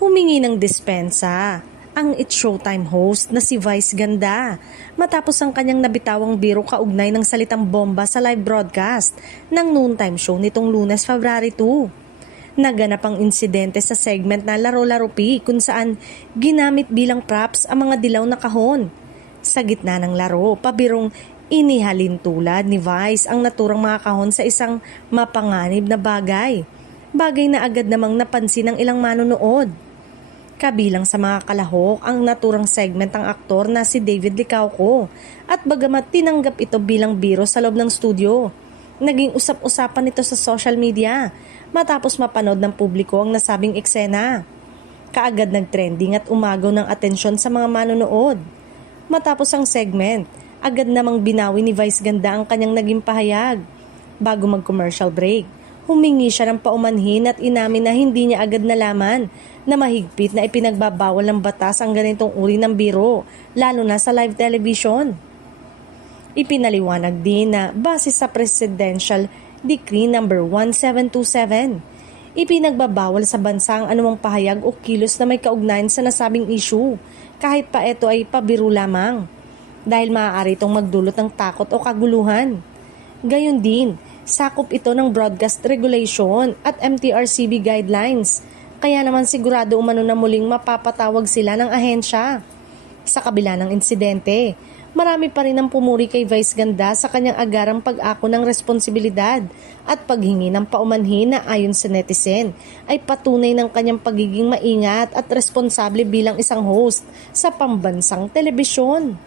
Humingi ng dispensa ang It's Showtime host na si Vice Ganda matapos ang kanyang nabitawang biro kaugnay ng salitang bomba sa live broadcast ng noontime show nitong Lunes, February 2. Naganap ang insidente sa segment na Laro-Laro Pi kung saan ginamit bilang props ang mga dilaw na kahon. Sa gitna ng laro, pabirong inihalin tulad ni Vice ang naturang mga kahon sa isang mapanganib na bagay. Bagay na agad namang napansin ng ilang manonood. Kabilang sa mga kalahok ang naturang segment ang aktor na si David Licauco at bagamat tinanggap ito bilang biro sa loob ng studio, naging usap-usapan ito sa social media matapos mapanood ng publiko ang nasabing eksena. Kaagad nag-trending at umagaw ng atensyon sa mga manonood. Matapos ang segment, agad namang binawi ni Vice Ganda ang kanyang naging pahayag. Bago mag-commercial break, humingi siya ng paumanhin at inamin na hindi niya agad nalaman na mahigpit na ipinagbabawal ng batas ang ganitong uri ng biro, lalo na sa live television. Ipinaliwanag din na base sa Presidential Decree No. 1727, ipinagbabawal sa bansa ang anumang pahayag o kilos na may kaugnayan sa nasabing issue, kahit pa ito ay pabiro lamang, dahil maaari itong magdulot ng takot o kaguluhan. Gayon din, sakop ito ng broadcast regulation at MTRCB guidelines, kaya naman sigurado umano na muling mapapatawag sila ng ahensya. Sa kabila ng insidente, marami pa rin ang pumuri kay Vice Ganda sa kanyang agarang pag-ako ng responsibilidad at paghingi ng paumanhin na ayon sa netizen ay patunay ng kanyang pagiging maingat at responsable bilang isang host sa pambansang telebisyon.